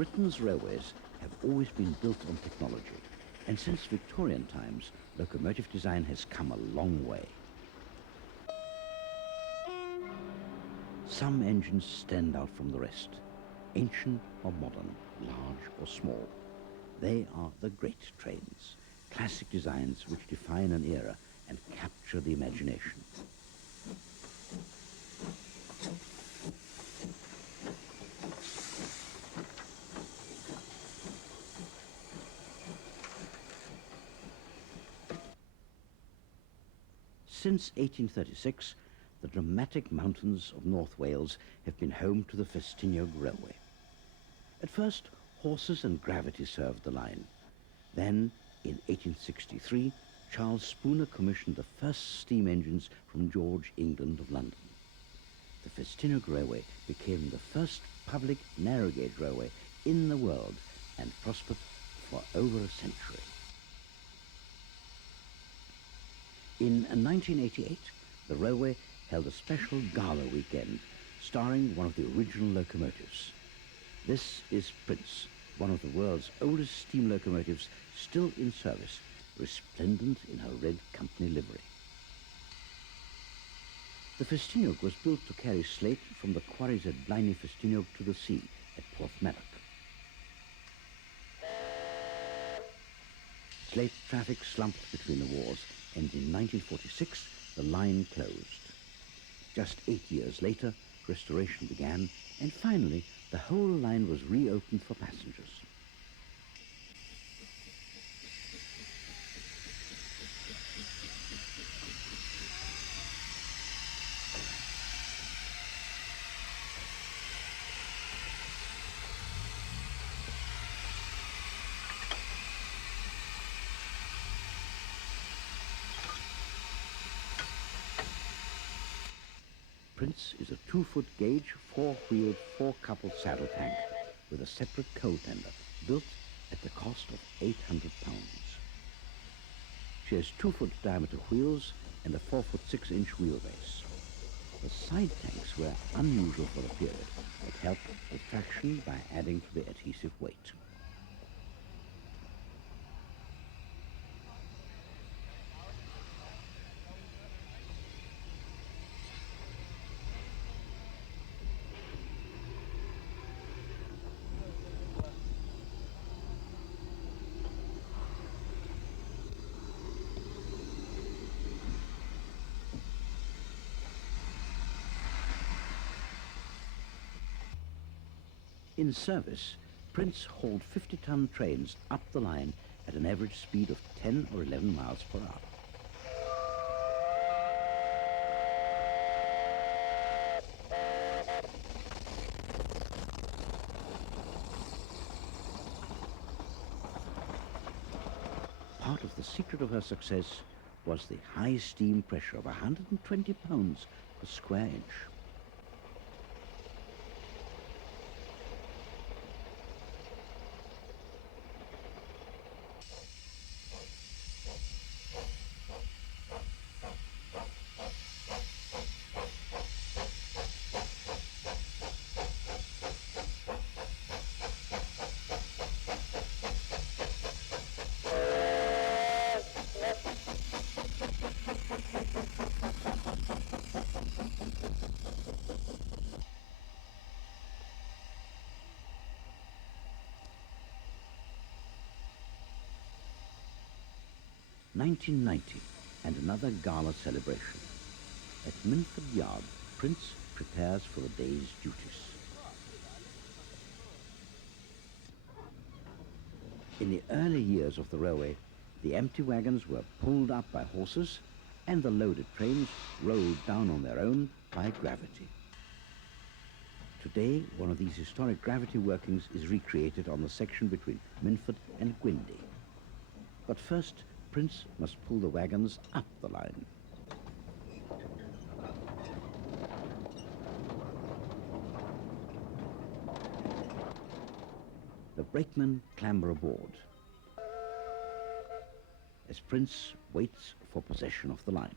Britain's railways have always been built on technology, and since Victorian times, locomotive design has come a long way. Some engines stand out from the rest, ancient or modern, large or small. They are the great trains, classic designs which define an era and capture the imagination. Since 1836, the dramatic mountains of North Wales have been home to the Festiniog Railway. At first, horses and gravity served the line. Then, in 1863, Charles Spooner commissioned the first steam engines from George England of London. The Festiniog Railway became the first public narrow-gauge railway in the world and prospered for over a century. In 1988, the railway held a special gala weekend starring one of the original locomotives. This is Prince, one of the world's oldest steam locomotives still in service, resplendent in her red company livery. The Festiniog was built to carry slate from the quarries at Blaenau Festiniog to the sea at Porthmadog. Slate traffic slumped between the wars, and in 1946 the line closed. Just 8 years later, restoration began, and finally the whole line was reopened for passengers. Prince is a 2-foot gauge, 4-wheeled, 4-coupled saddle tank with a separate coal tender built at the cost of £800. She has 2-foot diameter wheels and a 4-foot 6-inch wheelbase. The side tanks were unusual for the period, but helped with traction by adding to the adhesive weight. In service, Prince hauled 50-ton trains up the line at an average speed of 10 or 11 miles per hour. Part of the secret of her success was the high steam pressure of 120 pounds per square inch. (1990) and another gala celebration. At Minford Yard, Prince prepares for the day's duties. In the early years of the railway, the empty wagons were pulled up by horses and the loaded trains rolled down on their own by gravity. Today, one of these historic gravity workings is recreated on the section between Minford and Gwyndy. But first, Prince must pull the wagons up the line. The brakemen clamber aboard as Prince waits for possession of the line.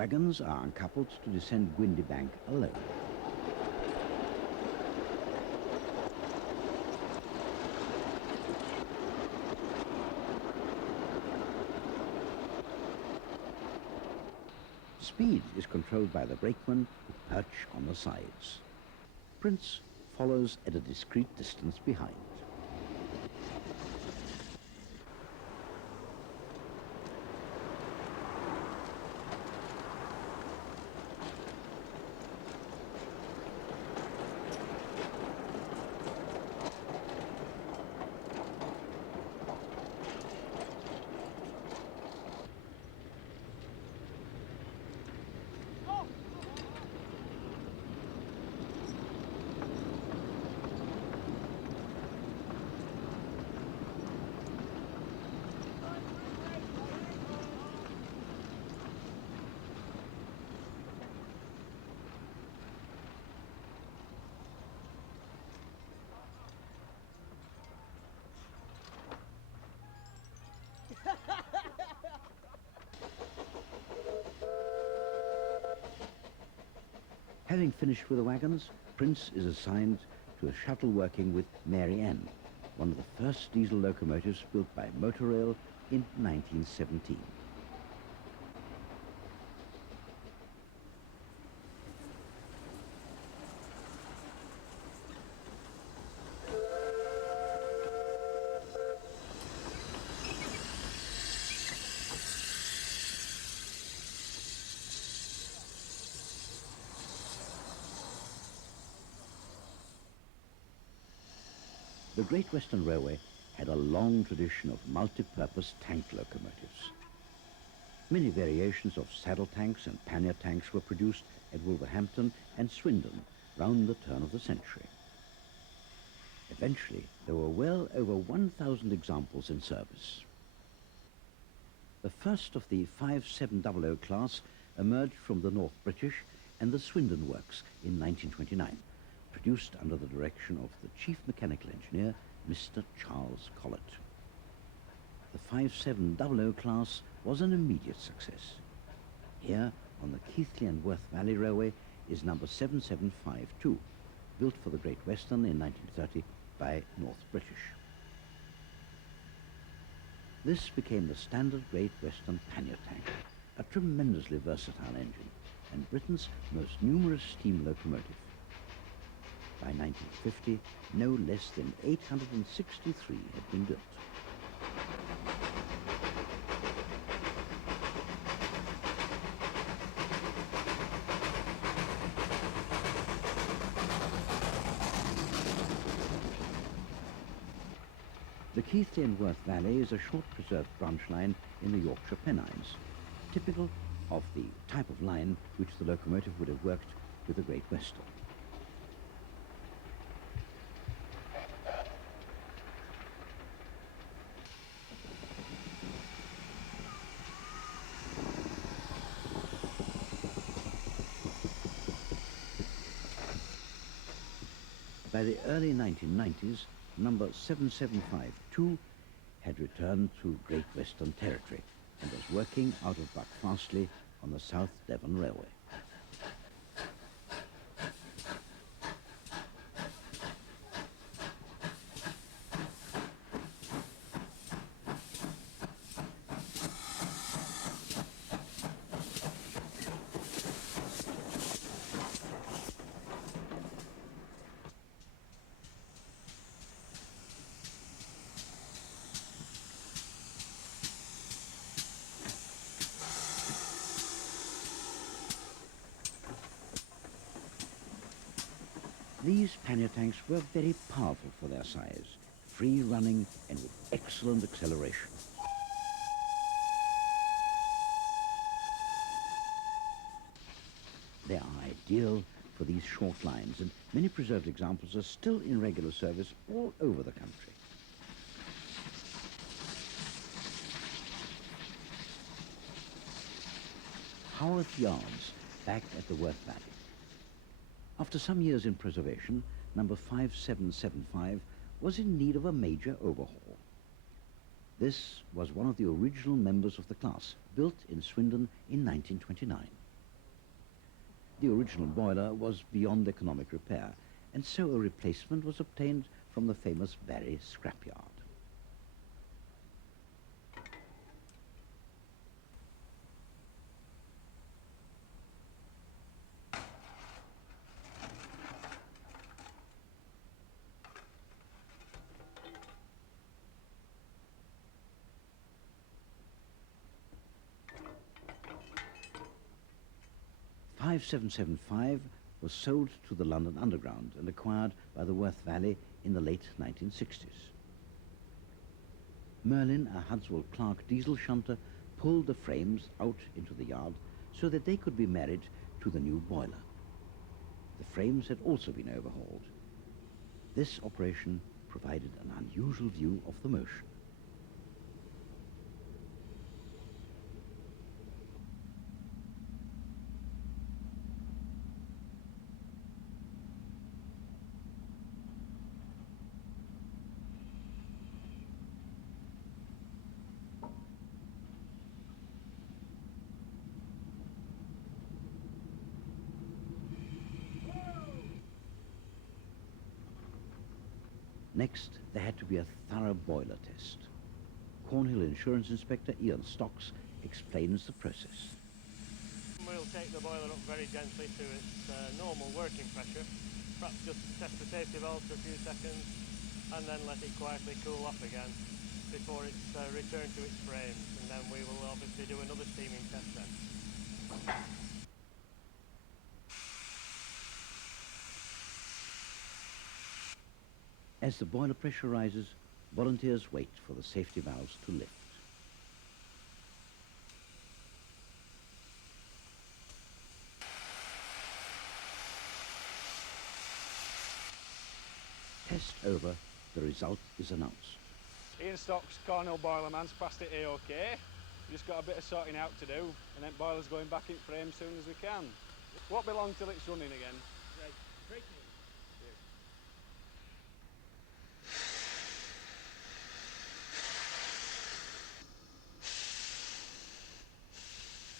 Wagons are uncoupled to descend Gwyndy Bank alone. Speed is controlled by the brakeman who perch on the sides. Prince follows at a discreet distance behind. Having finished with the wagons, Prince is assigned to a shuttle working with Mary Ann, one of the first diesel locomotives built by Motor Rail in 1917. The Great Western Railway had a long tradition of multi-purpose tank locomotives. Many variations of saddle tanks and pannier tanks were produced at Wolverhampton and Swindon round the turn of the century. Eventually, there were well over 1,000 examples in service. The first of the 5700 class emerged from the North British and the Swindon Works in 1929. Produced under the direction of the Chief Mechanical Engineer, Mr. Charles Collett. The 5700 class was an immediate success. Here, on the Keighley and Worth Valley Railway, is number 7752, built for the Great Western in 1930 by North British. This became the standard Great Western pannier tank, a tremendously versatile engine, and Britain's most numerous steam locomotive. By 1950, no less than 863 had been built. The Keighley and Worth Valley is a short preserved branch line in the Yorkshire Pennines, typical of the type of line which the locomotive would have worked with the Great Western. By the early 1990s, number 7752 had returned to Great Western Territory and was working out of Buckfastleigh on the South Devon Railway. These pannier tanks were very powerful for their size, free running and with excellent acceleration. They are ideal for these short lines, and many preserved examples are still in regular service all over the country. Haworth Yards, back at the Worth Valley. After some years in preservation, number 5775 was in need of a major overhaul. This was one of the original members of the class, built in Swindon in 1929. The original boiler was beyond economic repair, and so a replacement was obtained from the famous Barry scrapyard. "5775 was sold to the London Underground and acquired by the Worth Valley in the late 1960s. Merlin, a Hudswell Clark diesel shunter, pulled the frames out into the yard so that they could be married to the new boiler. The frames had also been overhauled. This operation provided an unusual view of the motion. Next, there had to be a thorough boiler test. Cornhill Insurance Inspector Ian Stocks explains the process. We'll take the boiler up very gently to its normal working pressure, perhaps just test the safety valve for a few seconds and then let it quietly cool off again before it's returned to its frames, and then we will obviously do another steaming test then. As the boiler pressure rises, volunteers wait for the safety valves to lift. Test over, the result is announced. Ian Stocks, Cornhill Boilerman's passed it A-OK. We've just got a bit of sorting out to do, and then boiler's going back in frame as soon as we can. Won't be long till it's running again. Right, break me.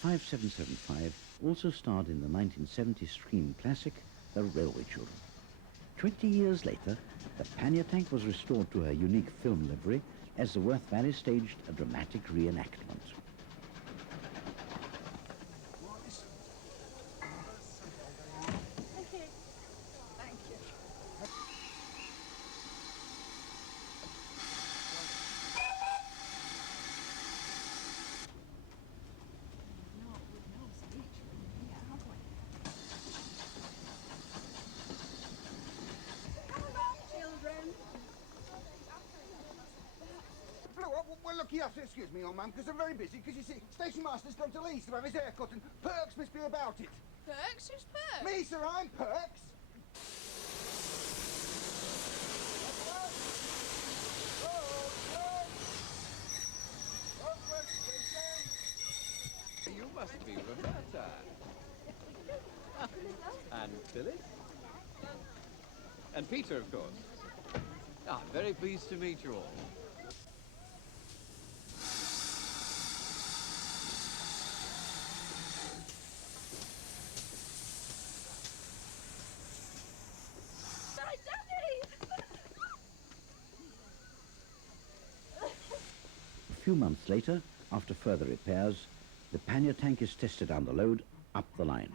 5775 also starred in the 1970 Scream classic, The Railway Children. 20 years later, the Pannier tank was restored to her unique film livery as the Worth Valley staged a dramatic reenactment. Thank you. Thank you. No speech from here, have we? Come along, children. Well, look, you have to excuse me, old man, because I'm very busy, because you see, Station Master's gone to Leeds to have his hair cut, and Perks must be about it. Perks? Who's Perks? Me, sir, I'm Perks. You must be Roberta. And Phyllis. And Peter, of course. Ah, very pleased to meet you all. Hi, Daddy! A few months later, after further repairs, the Pannier tank is tested under load up the line.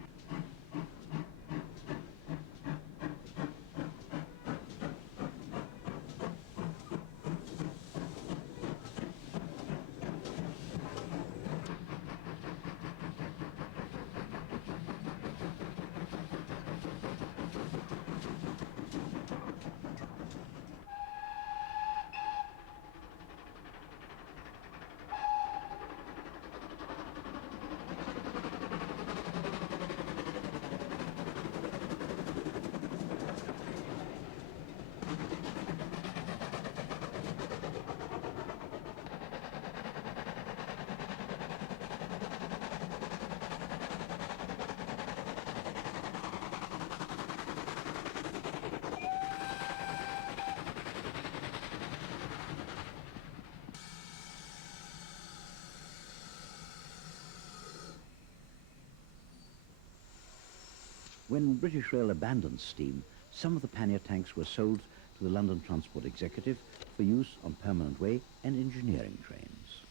When British Rail abandoned steam, some of the Pannier tanks were sold to the London Transport Executive for use on permanent way and engineering trains.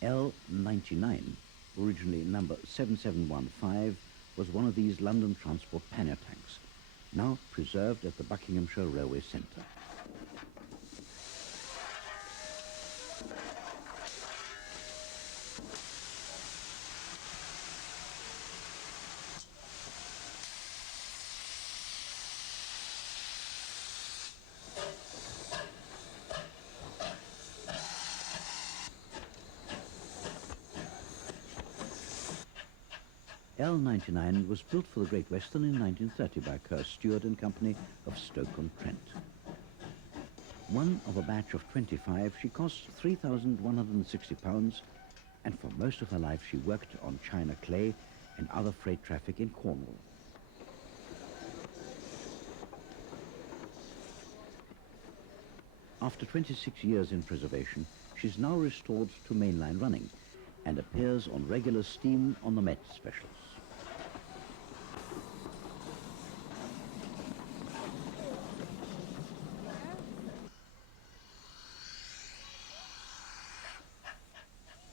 L99, originally number 7715, was one of these London Transport Pannier tanks, now preserved at the Buckinghamshire Railway Centre. L99 was built for the Great Western in 1930 by Kerr Stewart and Company of Stoke-on-Trent. One of a batch of 25, she cost £3,160, and for most of her life she worked on China clay and other freight traffic in Cornwall. After 26 years in preservation, she's now restored to mainline running and appears on regular steam on the Met specials.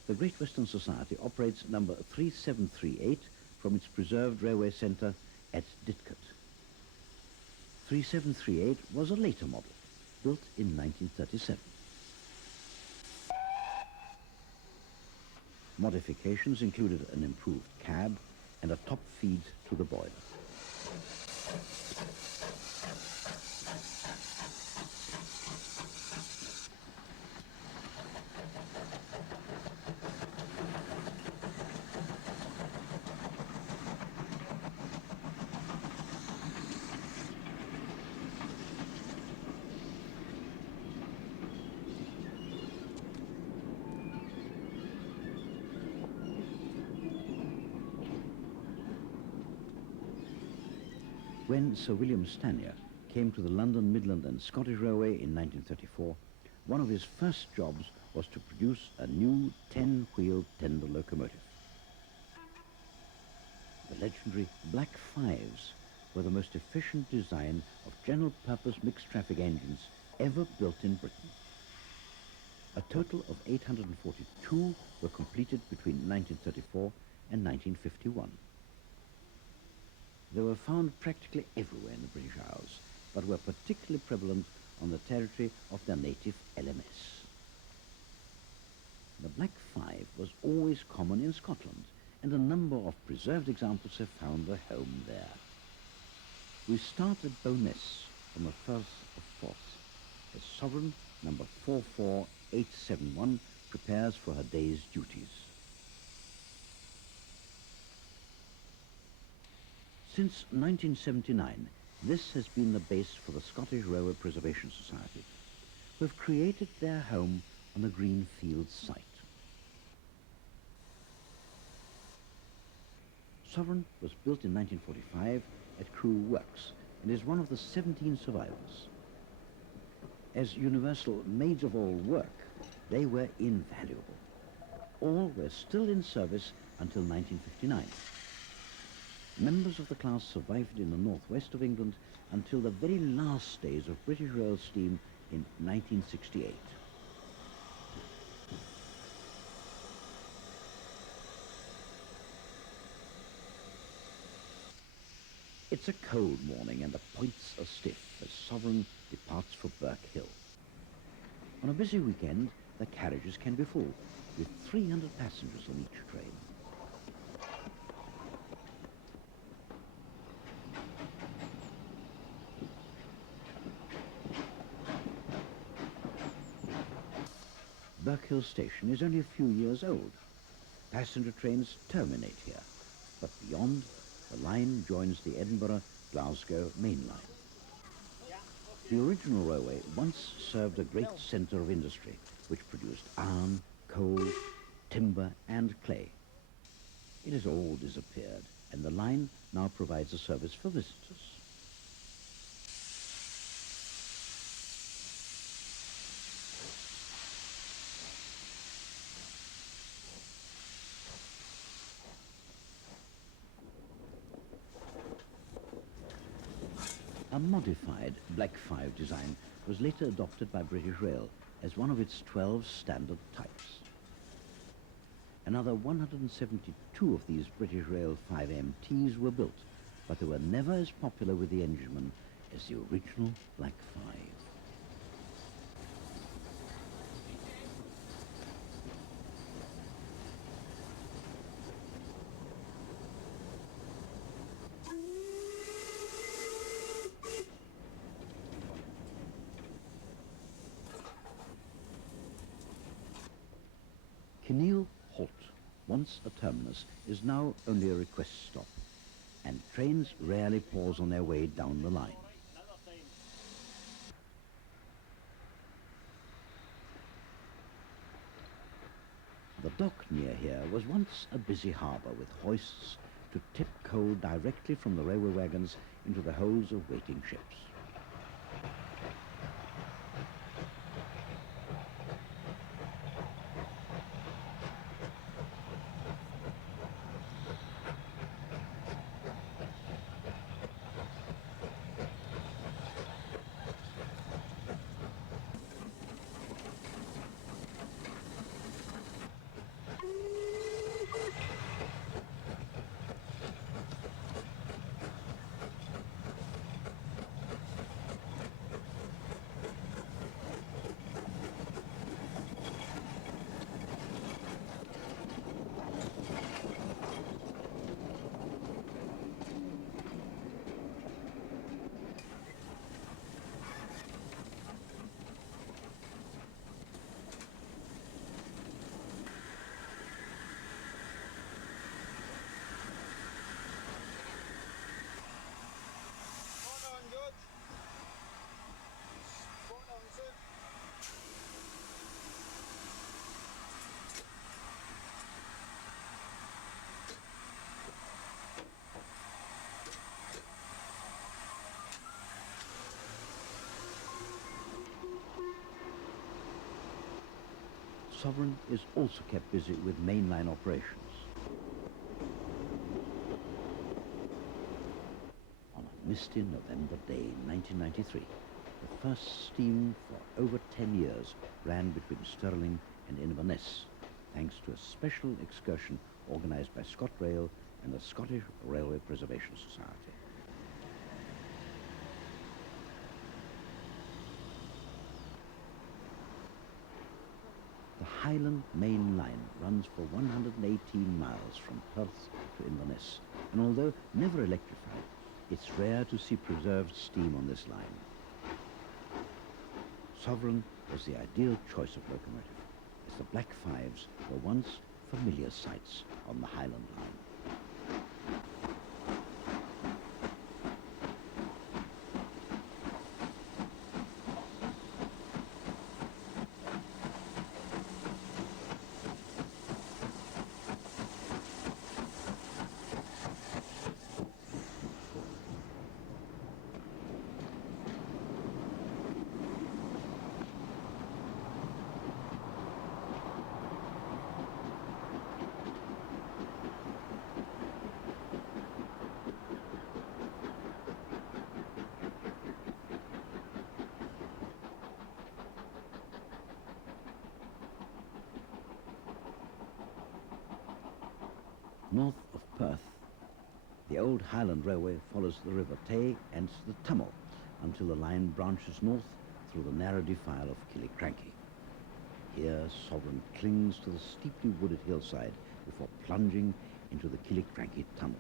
The Great Western Society operates number 3738 from its preserved railway centre at Didcot. 3738 was a later model, built in 1937. Modifications included an improved cab and a top feed to the boiler. When Sir William Pannier came to the London, Midland and Scottish Railway in 1934, one of his first jobs was to produce a new 10-wheel tender locomotive. The legendary Black Fives were the most efficient design of general-purpose mixed-traffic engines ever built in Britain. A total of 842 were completed between 1934 and 1951. They were found practically everywhere in the British Isles, but were particularly prevalent on the territory of their native LMS. The Black Five was always common in Scotland, and a number of preserved examples have found a home there. We start at Bowness on the 1st of 4th, as Sovereign number 44871 prepares for her day's duties. Since 1979, this has been the base for the Scottish Railway Preservation Society, who have created their home on the Greenfield site. Sovereign was built in 1945 at Crewe Works and is one of the 17 survivors. As universal maids-of-all-work, they were invaluable. All were still in service until 1959. Members of the class survived in the northwest of England until the very last days of British Rail steam in 1968. It's a cold morning and the points are stiff as Sovereign departs for Burke Hill. On a busy weekend, the carriages can be full, with 300 passengers on each train. Burke Hill Station is only a few years old. Passenger trains terminate here, but beyond, the line joins the Edinburgh-Glasgow main line. The original railway once served a great centre of industry, which produced iron, coal, timber and clay. It has all disappeared, and the line now provides a service for visitors. modified Black 5 design was later adopted by British Rail as one of its 12 standard types. Another 172 of these British Rail 5MTs were built, but they were never as popular with the enginemen as the original Black 5. Kinneil Halt, once a terminus, is now only a request stop, and trains rarely pause on their way down the line. The dock near here was once a busy harbour with hoists to tip coal directly from the railway wagons into the holds of waiting ships. Sovereign is also kept busy with mainline operations. On a misty November day in 1993, the first steam for over 10 years ran between Stirling and Inverness, thanks to a special excursion organised by ScotRail and the Scottish Railway Preservation Society. The Highland Main Line runs for 118 miles from Perth to Inverness, and although never electrified, it's rare to see preserved steam on this line. Sovereign was the ideal choice of locomotive, as the Black Fives were once familiar sights on the Highland Line. North of Perth, the old Highland Railway follows the River Tay and the Tummel until the line branches north through the narrow defile of Killiecrankie. Here, Sovereign clings to the steeply wooded hillside before plunging into the Killiecrankie Tunnel.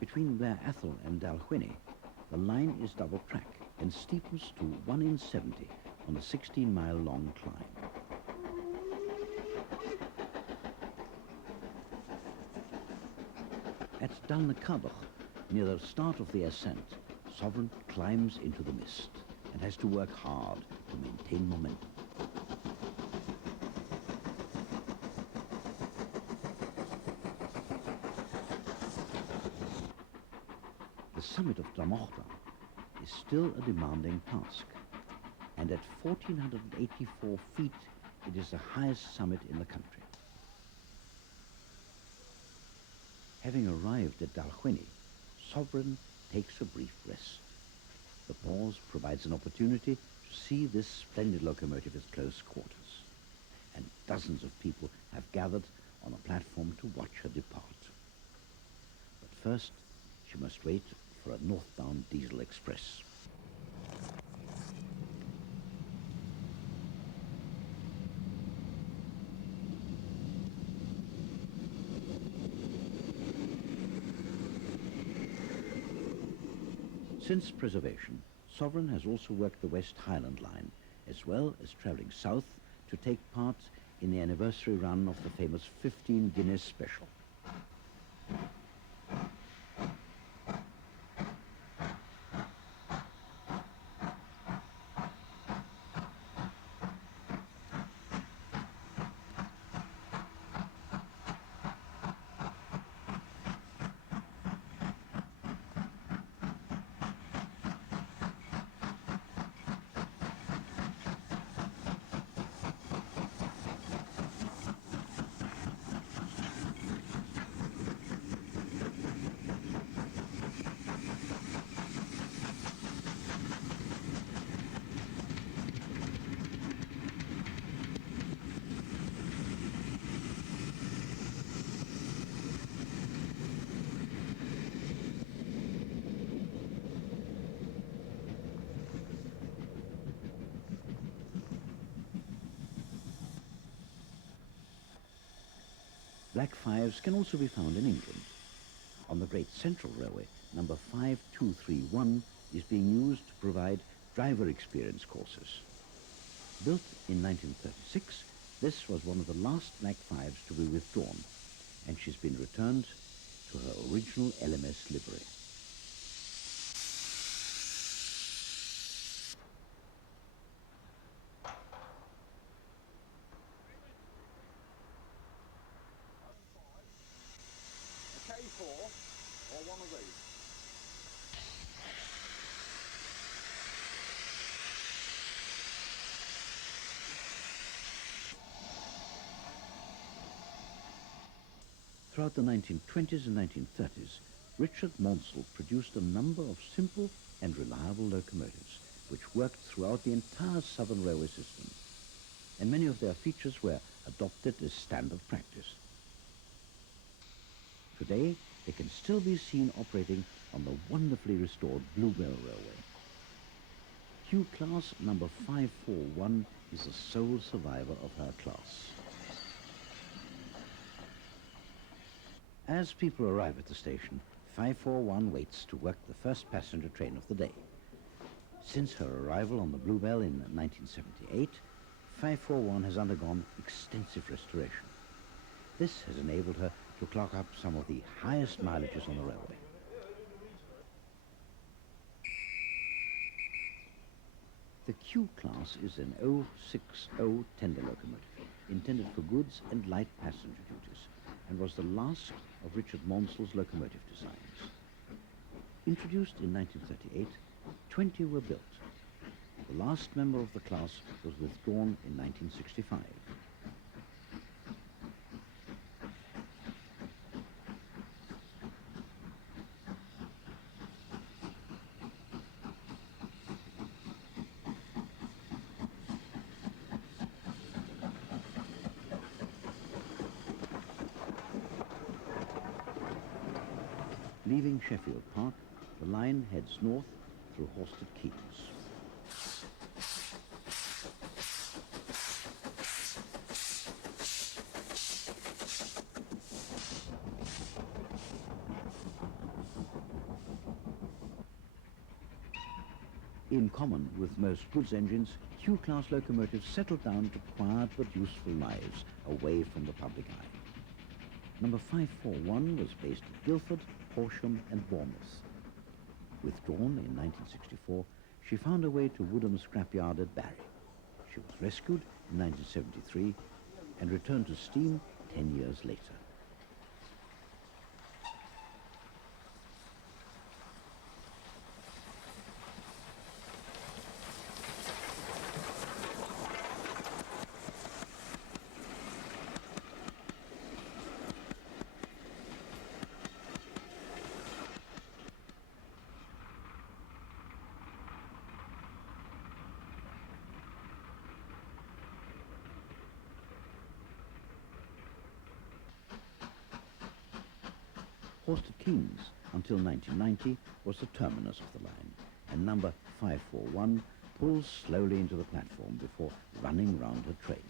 Between Blair Athol and Dalwhinnie, the line is double track and steepens to 1 in 70 on a 16-mile-long climb. At Dalnacardoch, near the start of the ascent, Sovereign climbs into the mist and has to work hard to maintain momentum. The summit of Dromorta is still a demanding task, and at 1,484 feet, it is the highest summit in the country. Having arrived at Dalwhinnie, Sovereign takes a brief rest. The pause provides an opportunity to see this splendid locomotive at close quarters, and dozens of people have gathered on a platform to watch her depart. But first, she must wait for a northbound diesel express. Since preservation, Sovereign has also worked the West Highland Line, as well as travelling south to take part in the anniversary run of the famous 15 Guinness Special. Black fives can also be found in England. On the Great Central Railway, number 5231 is being used to provide driver experience courses. Built in 1936, this was one of the last Black fives to be withdrawn, and she's been returned to her original LMS livery. K4 or one of these? Throughout the 1920s and 1930s, Richard Maunsell produced a number of simple and reliable locomotives which worked throughout the entire Southern Railway system, and many of their features were adopted as standard practice. Today, they can still be seen operating on the wonderfully restored Bluebell Railway. Q-Class number 541 is the sole survivor of her class. As people arrive at the station, 541 waits to work the first passenger train of the day. Since her arrival on the Bluebell in 1978, 541 has undergone extensive restoration. This has enabled her to clock up some of the highest mileages on the railway. The Q-Class is an 060 tender locomotive intended for goods and light passenger duties, and was the last of Richard Maunsell's locomotive designs. Introduced in 1938, 20 were built. The last member of the class was withdrawn in 1965. Leaving Sheffield Park, the line heads north through Horsted Quays. In common with most goods engines, Q-Class locomotives settled down to quiet but useful lives away from the public eye. Number 541 was based at Guildford, Horsham and Bournemouth. Withdrawn in 1964, she found her way to Woodham Scrapyard at Barry. She was rescued in 1973 and returned to steam 10 years later. Horsted Kings, until 1990, was the terminus of the line, and number 541 pulls slowly into the platform before running round her train.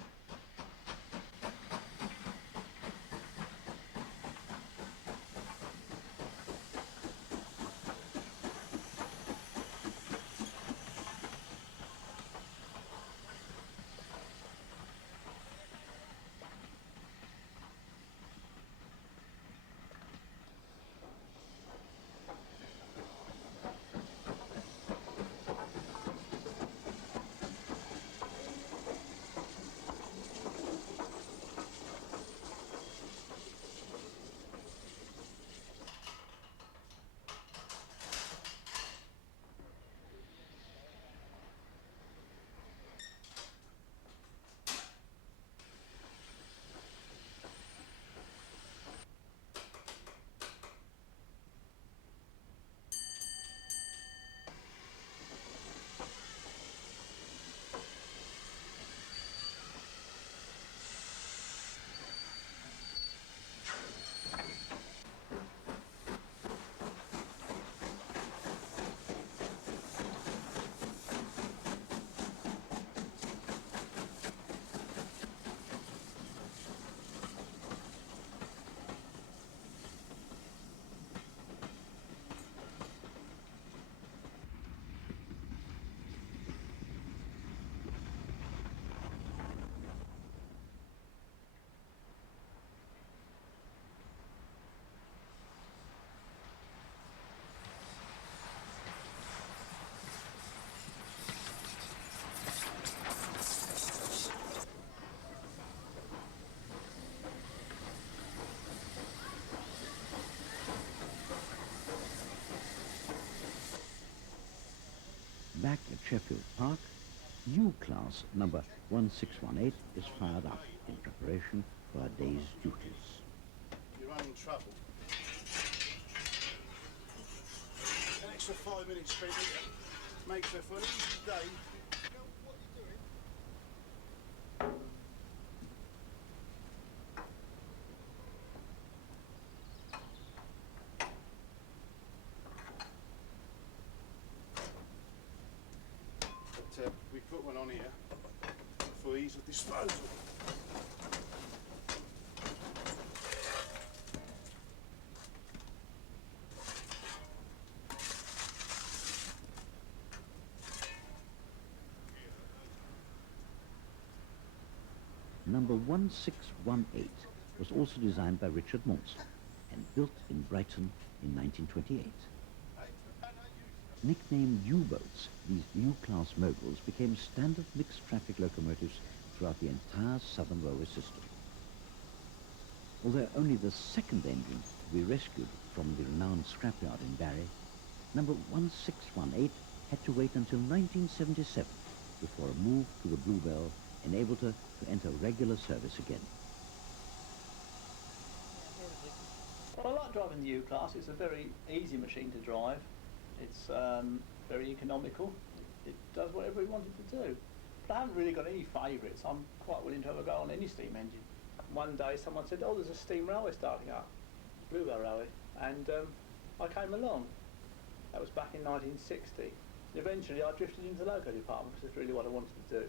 Back at Sheffield Park, U-Class number 1618 is fired up in preparation for her day's duties. You're running trouble. An extra 5 minutes spent here makes her for an easy day. You know what you're doing? But we put one on here for ease of disposal. Number 1618 was also designed by Richard Maudsley and built in Brighton in 1928. Nicknamed U-boats, these U-class moguls became standard mixed traffic locomotives throughout the entire Southern Railway system. Although only the second engine to be rescued from the renowned scrapyard in Barry, number 1618 had to wait until 1977 before a move to the Bluebell enabled her to enter regular service again. Well, I like driving the U-Class. It's a very easy machine to drive. It's very economical. It does whatever it wanted to do. But I haven't really got any favourites. I'm quite willing to have a go on any steam engine. One day someone said, oh, there's a steam railway starting up, Bluebell Railway, and I came along. That was back in 1960. And eventually I drifted into the loco department because it's really what I wanted to do.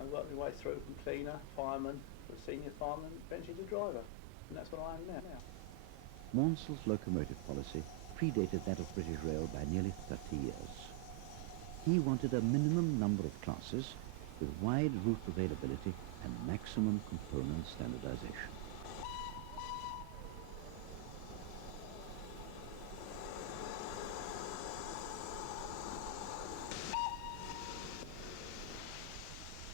I worked my way through from cleaner, fireman, to senior fireman, eventually to driver. And that's what I am now. Maudsley's locomotive policy predated that of British Rail by nearly 30 years. He wanted a minimum number of classes with wide route availability and maximum component standardization.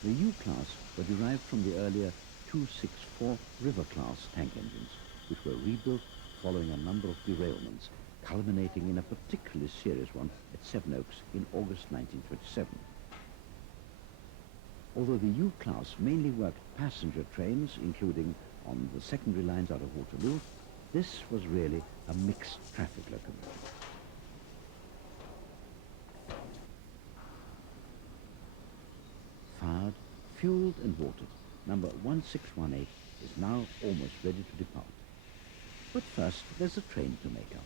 The U-class were derived from the earlier 264 River-class tank engines, which were rebuilt following a number of derailments, culminating in a particularly serious one at Sevenoaks in August 1927. Although the U-class mainly worked passenger trains, including on the secondary lines out of Waterloo, this was really a mixed traffic locomotive. Fired, fueled and watered, number 1618 is now almost ready to depart. But first, there's a train to make up.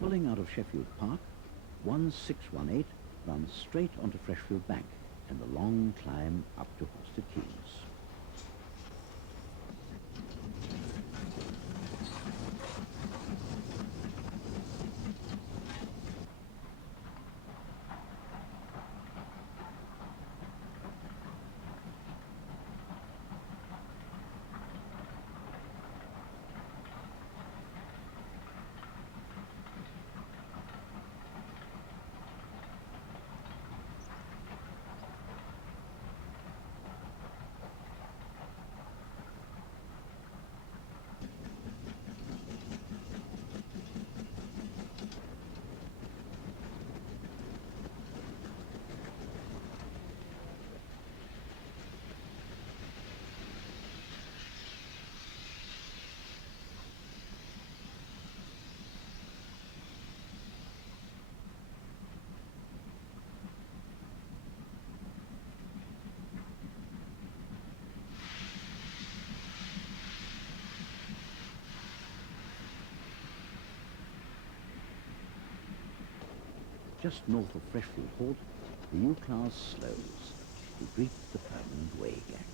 Pulling out of Sheffield Park, 1618 runs straight onto Freshfield Bank and the long climb up to Horsted Keynes. Just north of Freshfield Halt, the U-Class slows to greet the permanent way gang.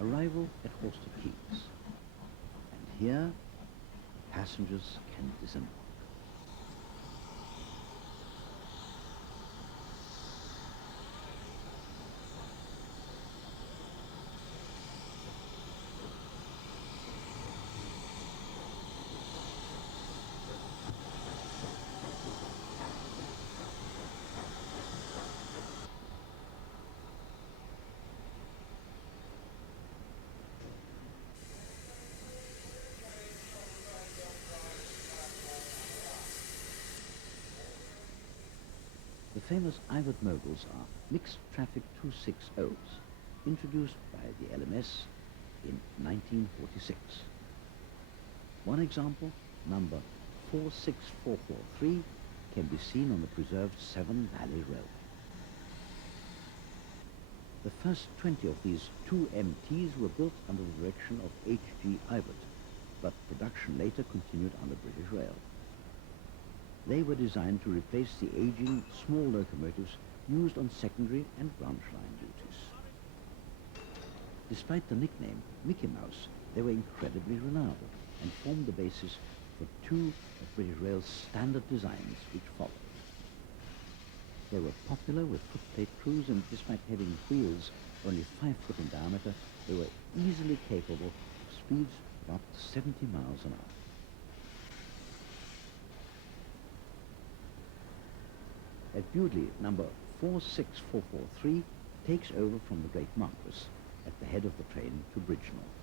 Arrival at Horsted Keynes. And here, passengers can disembark. The famous Ivered moguls are mixed traffic 260s, introduced by the LMS in 1946. One example, number 46443, can be seen on the preserved Severn Valley Railway. The first 20 of these 2MTs were built under the direction of H.G. Ivert, but production later continued under British Rail. They were designed to replace the aging small locomotives used on secondary and branch line duties. Despite the nickname Mickey Mouse, they were incredibly reliable and formed the basis for two of British Rail's standard designs which followed. They were popular with footplate crews, and despite having wheels only 5 foot in diameter, they were easily capable of speeds of up to 70 miles an hour. At Bewdley, number 46443 takes over from the Great Marquis at the head of the train to Bridgenorth.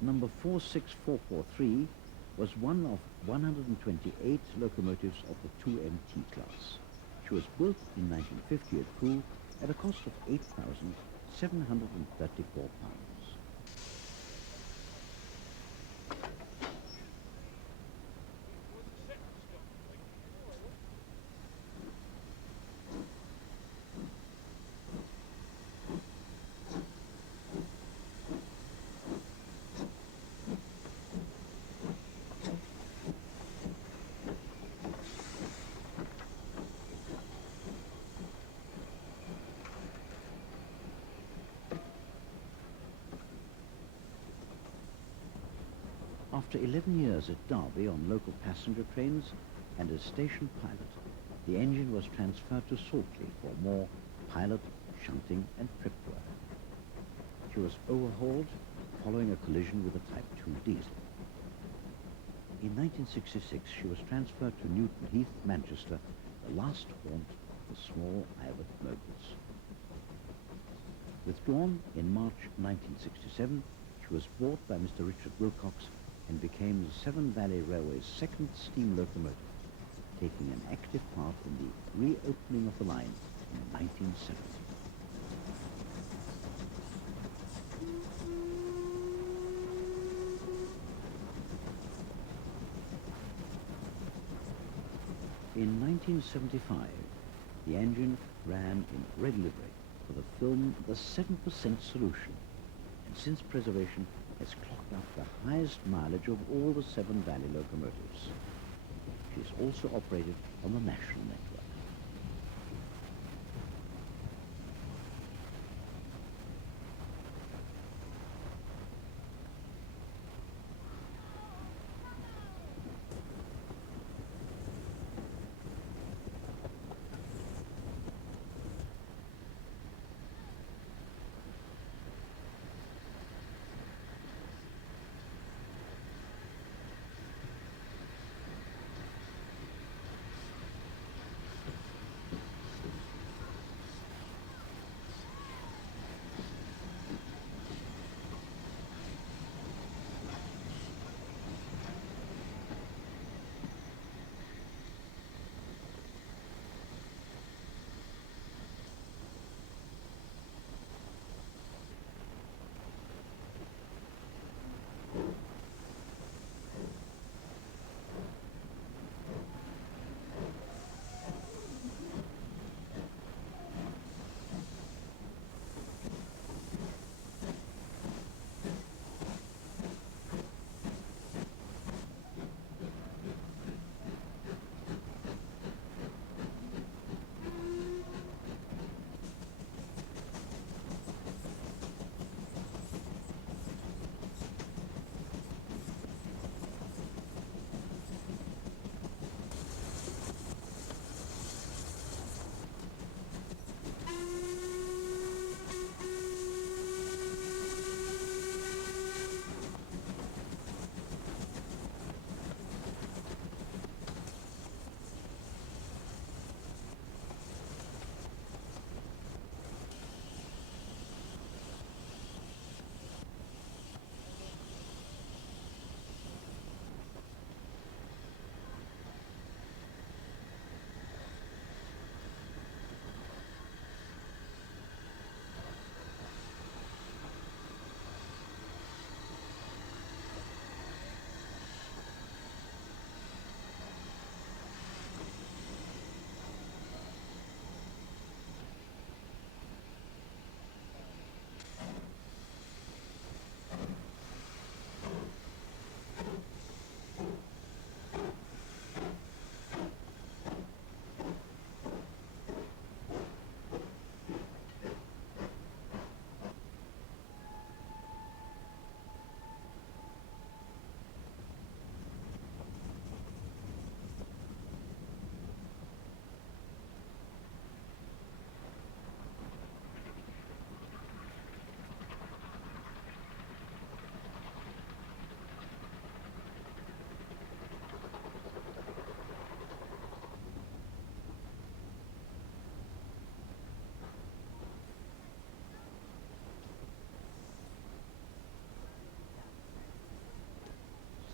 Number 46443 was one of 128 locomotives of the 2MT class. She was built in 1950 at Poole at a cost of £8,734. After 11 years at Derby on local passenger trains and as station pilot, the engine was transferred to Saltley for more pilot, shunting and prep work. She was overhauled following a collision with a Type 2 diesel. In 1966, she was transferred to Newton Heath, Manchester, the last haunt of the small Ivet moguls. Withdrawn in March 1967, she was bought by Mr. Richard Wilcox and became the Severn Valley Railway's second steam locomotive, taking an active part in the reopening of the line in 1970. In 1975, the engine ran in red livery for the film The 7% Solution, and since preservation has clocked up the highest mileage of all the Severn Valley locomotives. She is also operated on the national network.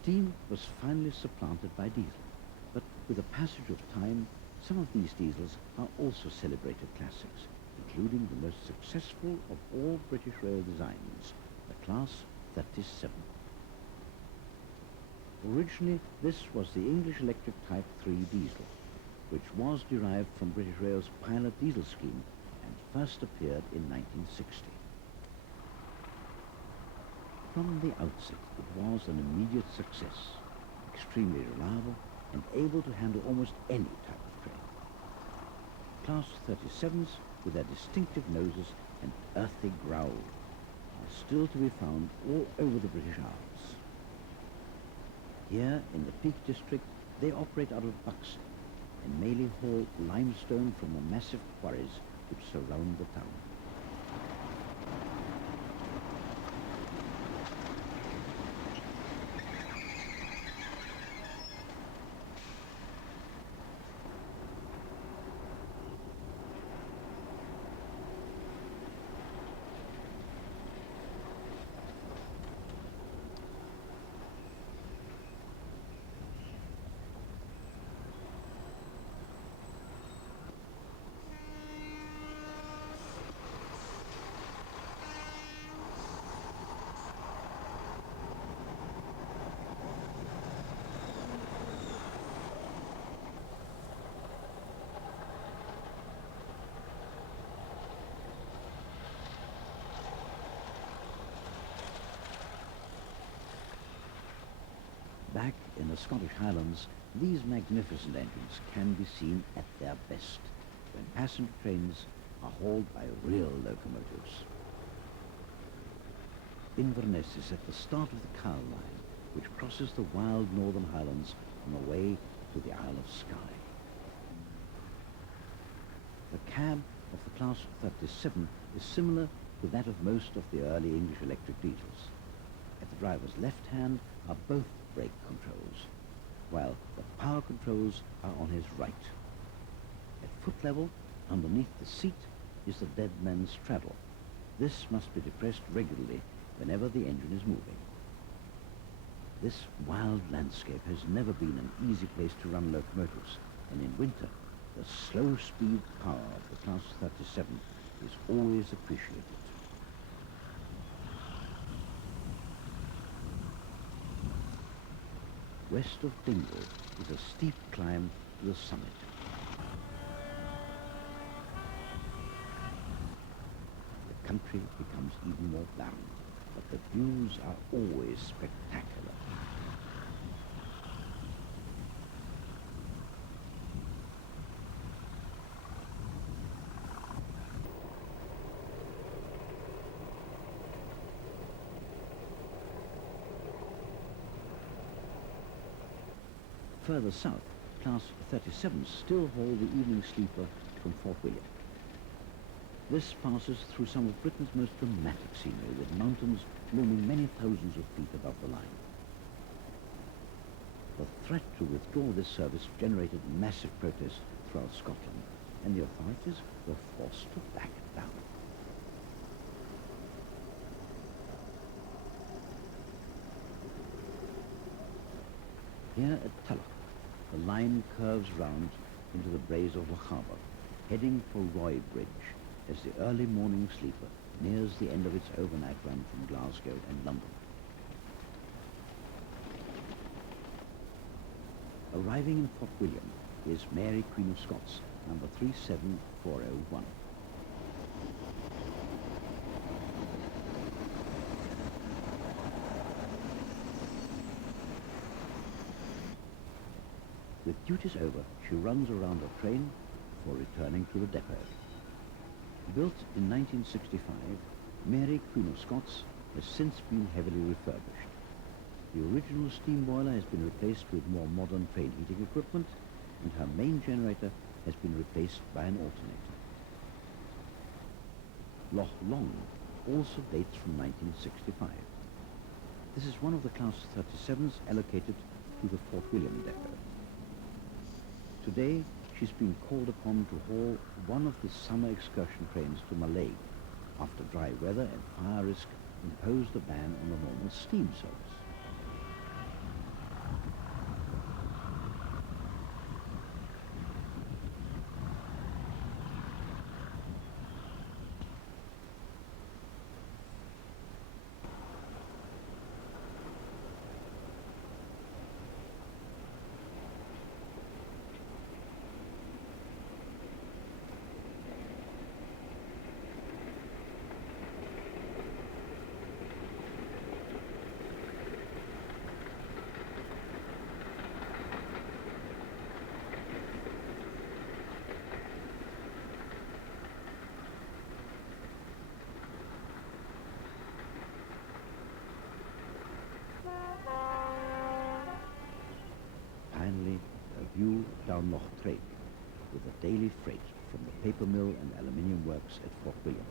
Steam was finally supplanted by diesel, but with the passage of time, some of these diesels are also celebrated classics, including the most successful of all British rail designs, the Class 37. Originally, this was the English Electric Type 3 diesel, which was derived from British Rail's pilot diesel scheme and first appeared in 1960. From the outset, it was an immediate success, extremely reliable and able to handle almost any type of train. Class 37s, with their distinctive noses and earthy growl, are still to be found all over the British Isles. Here, in the Peak District, they operate out of Buxton and mainly haul limestone from the massive quarries which surround the town. Back in the Scottish Highlands, these magnificent engines can be seen at their best when passenger trains are hauled by real locomotives. Inverness is at the start of the Kyle line, which crosses the wild northern highlands on the way to the Isle of Skye. The cab of the Class 37 is similar to that of most of the early English electric diesels. At the driver's left hand are both brake controls, while the power controls are on his right. At foot level, underneath the seat, is the dead man's straddle. This must be depressed regularly whenever the engine is moving. This wild landscape has never been an easy place to run locomotives, and in winter, the slow speed power of the Class 37 is always appreciated. West of Dingle is a steep climb to the summit. The country becomes even more barren, but the views are always spectacular. Further south, Class 37s still haul the evening sleeper from Fort William. This passes through some of Britain's most dramatic scenery, with mountains looming many thousands of feet above the line. The threat to withdraw this service generated massive protests throughout Scotland, and the authorities were forced to back it down. Here at Tulloch, the line curves round into the Braes of Lochaber, heading for Roy Bridge as the early morning sleeper nears the end of its overnight run from Glasgow and London. Arriving in Fort William is Mary Queen of Scots, number 37401. With duties over, she runs around the train before returning to the depot. Built in 1965, Mary Queen of Scots has since been heavily refurbished. The original steam boiler has been replaced with more modern train heating equipment, and her main generator has been replaced by an alternator. Loch Long also dates from 1965. This is one of the Class 37s allocated to the Fort William depot. Today, she's been called upon to haul one of the summer excursion trains to Mallaig after dry weather and fire risk imposed a ban on the normal steam service. Loch with a daily freight from the paper mill and aluminium works at Fort William.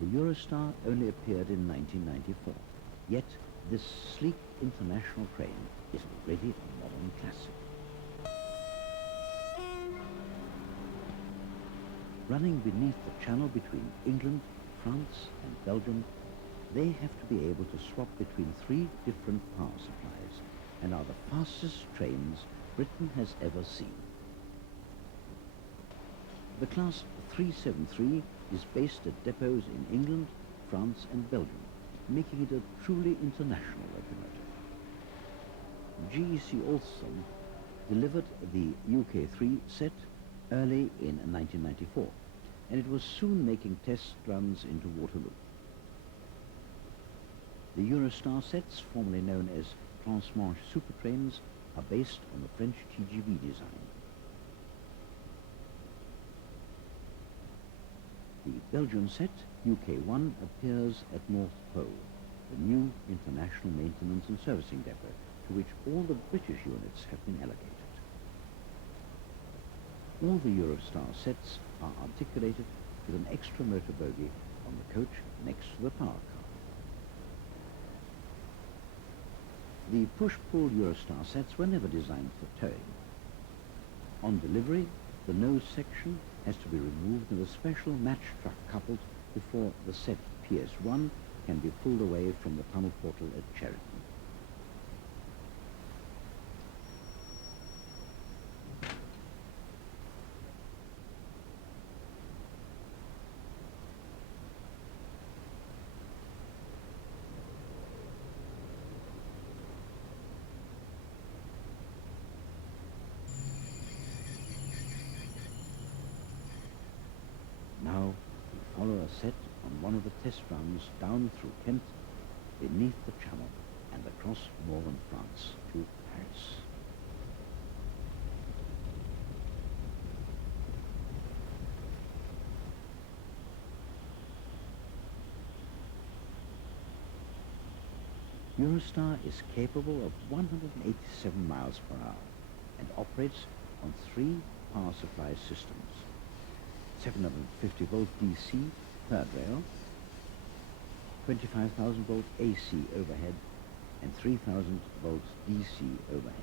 The Eurostar only appeared in 1994, yet this sleek international train is already a modern classic. Running beneath the channel between England, France and Belgium, they have to be able to swap between 3 different power supplies and are the fastest trains Britain has ever seen. The Class 373 is based at depots in England, France and Belgium, making it a truly international locomotive. GEC Alstom delivered the UK3 set early in 1994, and it was soon making test runs into Waterloo. The Eurostar sets, formerly known as Transmanche Supertrains, are based on the French TGV design. The Belgian set, UK1, appears at North Pole, the new international maintenance and servicing depot to which all the British units have been allocated. All the Eurostar sets are articulated with an extra motor bogie on the coach next to the power car. The push-pull Eurostar sets were never designed for towing. On delivery, the nose section has to be removed and a special match truck coupled before the set PS1 can be pulled away from the tunnel portal at Sheridan. Now we follow a set on one of the test runs down through Kent, beneath the Channel, and across northern France to Paris. Eurostar is capable of 187 miles per hour and operates on 3 power supply systems. 750 volt DC third rail, 25,000 volt AC overhead and 3,000 volt DC overhead.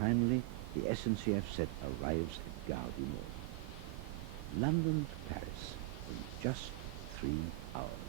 Finally, the SNCF set arrives at Gare du Nord. London to Paris in just 3 hours.